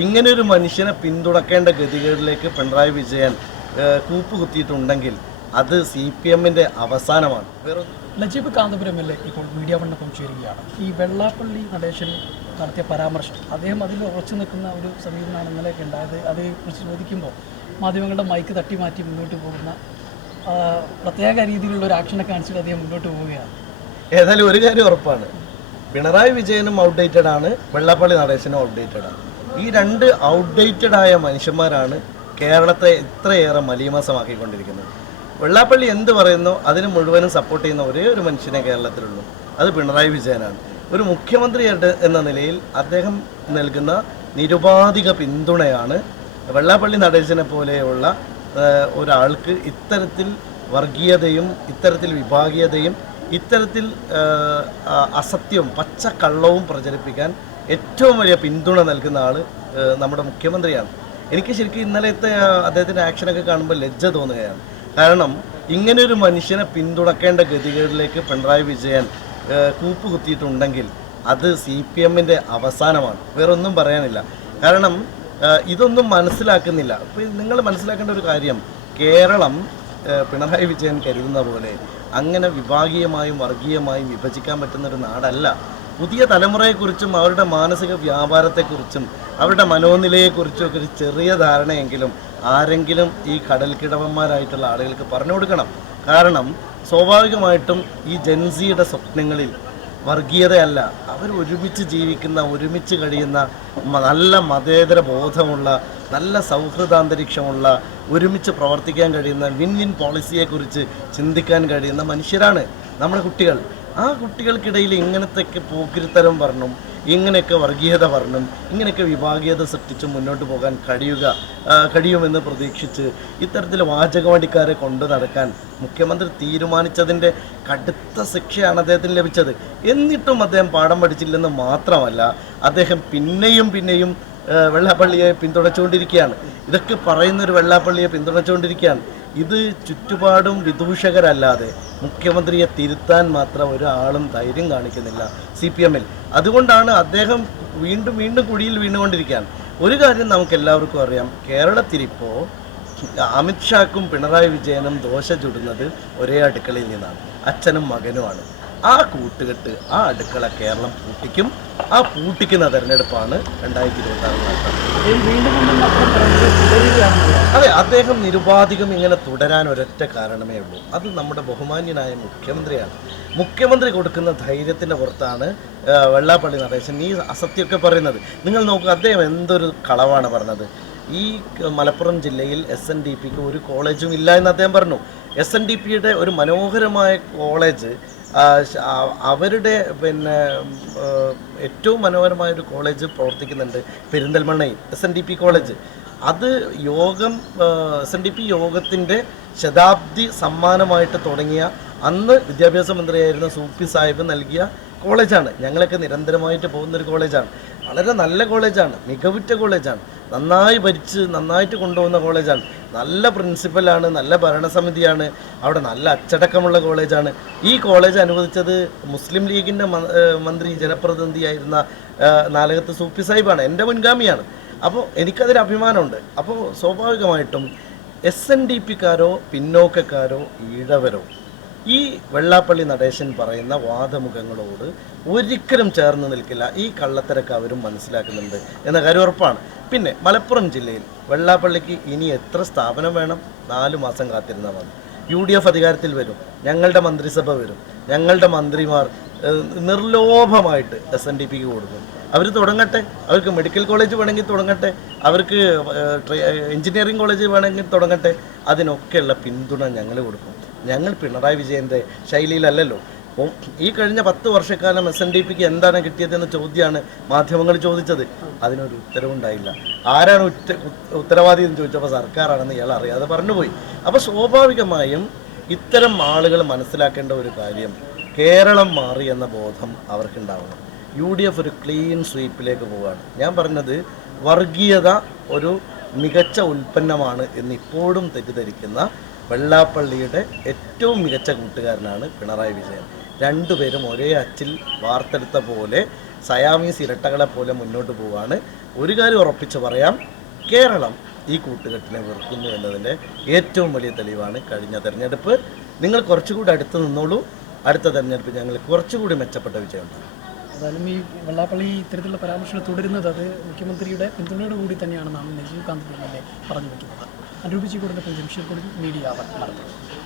ഇങ്ങനെ ഒരു മനുഷ്യനെ പിന്തുണക്കേണ്ട ഗതികളിലേക്ക് പിണറായി വിജയൻ കൂപ്പ് കുത്തിയിട്ടുണ്ടെങ്കിൽ അത് സി പി എമ്മിന്റെ അവസാനമാണ്. നജീബ് കാന്തപുരം എൽ എ ഇപ്പോൾ മീഡിയ വണ്ണപ്പം ചേരുകയാണ്. ഈ വെള്ളാപ്പള്ളി നടേശൻ നടത്തിയ പരാമർശം അദ്ദേഹം അതിൽ ഉറച്ചു നിൽക്കുന്ന ഒരു സമീപനമാണ് ഇന്നലെയൊക്കെ ഉണ്ടായത്. അത് കുറിച്ച് ചോദിക്കുമ്പോൾ മാധ്യമങ്ങളുടെ മൈക്ക് തട്ടി മാറ്റി മുന്നോട്ട് പോകുന്ന പ്രത്യേക രീതിയിലുള്ള ഒരു ആക്ഷനെ കാണിച്ചിട്ട് അദ്ദേഹം മുന്നോട്ട് പോവുകയാണ്. ഏതായാലും ഒരു കാര്യം ഉറപ്പാണ്. പിണറായി വിജയനും ഔട്ട്ഡേറ്റഡ് ആണ് വെള്ളാപ്പള്ളി നടേശനും ഔട്ട്ഡേറ്റഡ് ആണ്. ഈ രണ്ട് ഔട്ട്ഡേറ്റഡ് ആയ മനുഷ്യന്മാരാണ് കേരളത്തെ ഇത്രയേറെ മലീമസമാക്കിക്കൊണ്ടിരിക്കുന്നത്. വെള്ളാപ്പള്ളി എന്ത് പറയുന്നോ അതിന് മുഴുവനും സപ്പോർട്ട് ചെയ്യുന്ന ഒരേ ഒരു മനുഷ്യനെ കേരളത്തിലുള്ളൂ. അത് പിണറായി വിജയനാണ്. ഒരു മുഖ്യമന്ത്രി എന്ന- എന്ന നിലയിൽ അദ്ദേഹം നൽകുന്ന നിരുപാധിക പിന്തുണയാണ് വെള്ളാപ്പള്ളി നടേശനെ പോലെയുള്ള ഒരാൾക്ക് ഇത്തരത്തിൽ വർഗീയതയും ഇത്തരത്തിൽ വിഭാഗീയതയും ഇത്തരത്തിൽ അസത്യവും പച്ചക്കള്ളവും പ്രചരിപ്പിക്കാൻ ഏറ്റവും വലിയ പിന്തുണ നൽകുന്ന ആൾ നമ്മുടെ മുഖ്യമന്ത്രിയാണ്. എനിക്ക് ശരിക്കും ഇന്നലത്തെ അദ്ദേഹത്തിന്റെ ആക്ഷനൊക്കെ കാണുമ്പോൾ ലജ്ജ തോന്നുകയാണ്. കാരണം ഇങ്ങനെ ഒരു മനുഷ്യനെ പിന്തുണക്കേണ്ട ഗതികളിലേക്ക് പിണറായി വിജയൻ കൂപ്പ് കുത്തിയിട്ടുണ്ടെങ്കിൽ അത് സി പി എമ്മിന്റെ അവസാനമാണ്. വേറൊന്നും പറയാനില്ല. കാരണം ഇതൊന്നും മനസ്സിലാക്കുന്നില്ല. അപ്പോൾ നിങ്ങൾ മനസ്സിലാക്കേണ്ട ഒരു കാര്യം കേരളം പിണറായി വിജയൻ കരുതുന്ന പോലെ അങ്ങനെ വിഭാഗീയമായും വർഗീയമായും വിഭജിക്കാൻ പറ്റുന്ന ഒരു നാടല്ല. പുതിയ തലമുറയെക്കുറിച്ചും അവരുടെ മാനസിക വ്യാപാരത്തെക്കുറിച്ചും അവരുടെ മനോനിലയെക്കുറിച്ചും ഒക്കെ ഒരു ചെറിയ ധാരണയെങ്കിലും ആരെങ്കിലും ഈ കടൽ കിടവന്മാരായിട്ടുള്ള ആളുകൾക്ക് പറഞ്ഞു കൊടുക്കണം. കാരണം സ്വാഭാവികമായിട്ടും ഈ ജൻസിയുടെ സ്വപ്നങ്ങളിൽ വർഗീയതയല്ല അവർ ഒരുമിച്ച് ജീവിക്കുന്ന ഒരുമിച്ച് കഴിയുന്ന നല്ല മതേതര ബോധമുള്ള നല്ല സൗഹൃദാന്തരീക്ഷമുള്ള ഒരുമിച്ച് പ്രവർത്തിക്കാൻ കഴിയുന്ന വിൻ വിൻ പോളിസിയെക്കുറിച്ച് ചിന്തിക്കാൻ കഴിയുന്ന മനുഷ്യരാണ് നമ്മുടെ കുട്ടികൾ. ആ കുട്ടികൾക്കിടയിൽ ഇങ്ങനത്തെയൊക്കെ പോക്കിരിത്തരം വരണം ഇങ്ങനെയൊക്കെ വർഗീയത വരണം ഇങ്ങനെയൊക്കെ വിഭാഗീയത സൃഷ്ടിച്ച് മുന്നോട്ട് പോകാൻ കഴിയുക കഴിയുമെന്ന് പ്രതീക്ഷിച്ച് ഇത്തരത്തിൽ വാചകവടിക്കാരെ കൊണ്ടു നടക്കാൻ മുഖ്യമന്ത്രി തീരുമാനിച്ചതിന്റെ കടുത്ത ശിക്ഷയാണ് അദ്ദേഹത്തിന് ലഭിച്ചത്. എന്നിട്ടും അദ്ദേഹം പാഠം പഠിച്ചില്ലെന്ന് മാത്രമല്ല അദ്ദേഹം പിന്നെയും പിന്നെയും വെള്ളാപ്പള്ളിയെ പിന്തുണച്ചുകൊണ്ടിരിക്കുകയാണ്. ഇതൊക്കെ പറയുന്നൊരു വെള്ളാപ്പള്ളിയെ പിന്തുണച്ചുകൊണ്ടിരിക്കുകയാണ്. ഇത് ചുറ്റുപാടും വിദൂഷകരല്ലാതെ മുഖ്യമന്ത്രിയെ തിരുത്താൻ മാത്രം ഒരാളും ധൈര്യം കാണിക്കുന്നില്ല സി പി എമ്മിൽ. അതുകൊണ്ടാണ് അദ്ദേഹം വീണ്ടും വീണ്ടും കുഴിയിൽ വീണുകൊണ്ടിരിക്കുകയാണ്. ഒരു കാര്യം നമുക്ക് എല്ലാവർക്കും അറിയാം കേരളത്തിലിപ്പോൾ അമിത്ഷാക്കും പിണറായി വിജയനും ദോശ ചുടുന്നത് ഒരേ അടുക്കളയിൽ നിന്നാണ്. അച്ഛനും മകനുമാണ്. ആ കൂട്ടുകെട്ട് ആ അടുക്കള കേരളം പൂട്ടിക്കും. ആ പൂട്ടിക്കുന്ന തെരഞ്ഞെടുപ്പാണ് രണ്ടായിരത്തി ഇരുപത്തി ആറ് അതെ അദ്ദേഹം നിരുപാധികം ഇങ്ങനെ തുടരാൻ ഒരൊറ്റ കാരണമേ ഉള്ളൂ. അത് നമ്മുടെ ബഹുമാന്യനായ മുഖ്യമന്ത്രിയാണ്. മുഖ്യമന്ത്രി കൊടുക്കുന്ന ധൈര്യത്തിന്റെ പുറത്താണ് വെള്ളാപ്പള്ളി നടേശൻ ഈ അസത്യമൊക്കെ പറയുന്നത്. നിങ്ങൾ നോക്കുക അദ്ദേഹം എന്തൊരു കളവാണ് പറഞ്ഞത്. ഈ മലപ്പുറം ജില്ലയിൽ എസ് എൻ ഡി പിക്ക് ഒരു കോളേജും ഇല്ല എന്ന് അദ്ദേഹം പറഞ്ഞു. എസ് എൻ ഡി പിയുടെ ഒരു മനോഹരമായ കോളേജ് അവരുടെ പിന്നെ ഏറ്റവും മനോഹരമായ ഒരു കോളേജ് പ്രവർത്തിക്കുന്നുണ്ട് പെരിന്തൽമണ്ണയിൽ S N D P college. അത് യോഗം എസ് എൻ ഡി പി യോഗത്തിന്റെ ശതാബ്ദി സമ്മാനമായിട്ട് തുടങ്ങിയ അന്ന് വിദ്യാഭ്യാസ മന്ത്രിയായിരുന്ന സൂപ്പി സാഹിബ് നൽകിയ കോളേജാണ്. ഞങ്ങളൊക്കെ നിരന്തരമായിട്ട് പോകുന്നൊരു കോളേജാണ്. വളരെ നല്ല കോളേജാണ് മികവുറ്റ കോളേജാണ്. നന്നായി ഭരിച്ച് നന്നായിട്ട് കൊണ്ടുപോകുന്ന കോളേജാണ്. നല്ല പ്രിൻസിപ്പലാണ് നല്ല ഭരണസമിതിയാണ് അവിടെ നല്ല അച്ചടക്കമുള്ള കോളേജാണ്. ഈ കോളേജ് അനുവദിച്ചത് മുസ്ലിം ലീഗിന്റെ മന്ത്രി ജനപ്രതിനിധിയായിരുന്ന നാലകത്ത് സൂപ്പി സാഹിബാണ് എന്റെ മുൻഗാമിയാണ്. അപ്പോൾ എനിക്കതിൽ അഭിമാനമുണ്ട്. അപ്പോൾ സ്വാഭാവികമായിട്ടും എസ് എൻ ഡി പിക്കാരോ പിന്നോക്കക്കാരോ ഈഴവരോ ഈ വെള്ളാപ്പള്ളി നടേശൻ പറയുന്ന വാദമുഖങ്ങളോട് ഒരിക്കലും ചേർന്ന് നിൽക്കില്ല. ഈ കള്ളത്തരക്ക് അവരും മനസ്സിലാക്കുന്നുണ്ട് എന്ന കാര്യം ഉറപ്പാണ് പിന്നെ മലപ്പുറം ജില്ലയിൽ വെള്ളാപ്പള്ളിക്ക് ഇനി എത്ര സ്ഥാപനം വേണം? നാലു മാസം കാത്തിരുന്നാൽ മതി. യു ഡി എഫ് അധികാരത്തിൽ വരും. ഞങ്ങളുടെ മന്ത്രിസഭ വരും. ഞങ്ങളുടെ മന്ത്രിമാർ നിർലോഭമായിട്ട് എസ് എൻ ഡി പിക്ക് കൊടുക്കും. അവർ തുടങ്ങട്ടെ. അവർക്ക് മെഡിക്കൽ കോളേജ് വേണമെങ്കിൽ തുടങ്ങട്ടെ. അവർക്ക് എഞ്ചിനീയറിംഗ് കോളേജ് വേണമെങ്കിൽ തുടങ്ങട്ടെ. അതിനൊക്കെയുള്ള പിന്തുണ ഞങ്ങൾ കൊടുക്കും. ഞങ്ങൾ പിണറായി വിജയന്റെ ശൈലിയിലല്ലല്ലോ. അപ്പോൾ ഈ കഴിഞ്ഞ പത്ത് വർഷക്കാലം എസ് എൻ ഡി പിക്ക് എന്താണ് കിട്ടിയതെന്ന ചോദ്യമാണ് മാധ്യമങ്ങൾ ചോദിച്ചത്. അതിനൊരു ഉത്തരവുണ്ടായില്ല ആരാണ് ഉറ്റ ഉത്തരവാദി എന്ന് ചോദിച്ചപ്പോൾ സർക്കാരാണെന്ന് ഇയാൾ അറിയാതെ പറഞ്ഞുപോയി. അപ്പോൾ സ്വാഭാവികമായും ഇത്തരം ആളുകൾ മനസ്സിലാക്കേണ്ട ഒരു കാര്യം കേരളം മാറി എന്ന ബോധം അവർക്കുണ്ടാവണം. യു ഡി എഫ് ഒരു ക്ലീൻ സ്വീപ്പിലേക്ക് പോവുകയാണ്. ഞാൻ പറഞ്ഞത് വർഗീയത ഒരു മികച്ച ഉൽപ്പന്നമാണ് എന്ന് ഇപ്പോഴും തെറ്റിദ്ധരിക്കുന്ന വെള്ളാപ്പള്ളിയുടെ ഏറ്റവും മികച്ച കൂട്ടുകാരനാണ് പിണറായി വിജയൻ. രണ്ടുപേരും ഒരേ അച്ചിൽ വാർത്തെടുത്ത പോലെ സയാമീസ് ഇരട്ടകളെ പോലെ മുന്നോട്ട് പോവുകയാണ് ഒരു കാര്യം ഉറപ്പിച്ച് പറയാം കേരളം ഈ കൂട്ടുകെട്ടിനെ വെറുക്കുന്നു എന്നതിന്റെ ഏറ്റവും വലിയ തെളിവാണ് കഴിഞ്ഞ തെരഞ്ഞെടുപ്പ്. നിങ്ങൾ കുറച്ചുകൂടി അടുത്ത് നിന്നോളൂ. അടുത്ത തെരഞ്ഞെടുപ്പ് ഞങ്ങൾ കുറച്ചുകൂടി മെച്ചപ്പെട്ട വിജയം ഉണ്ടാകും. എന്തായാലും ഈ വെള്ളാപ്പള്ളി ഇത്തരത്തിലുള്ള പരാമർശങ്ങൾ തുടരുന്നത് അത് മുഖ്യമന്ത്രിയുടെ പിന്തുണയോട് കൂടി തന്നെയാണെന്നാണ് Najeev Kanth M L A പറഞ്ഞു വയ്ക്കുന്നത് അനുരൂപിച്ചു കൊടുക്കും മീഡിയ അവർ നടത്തുന്നത്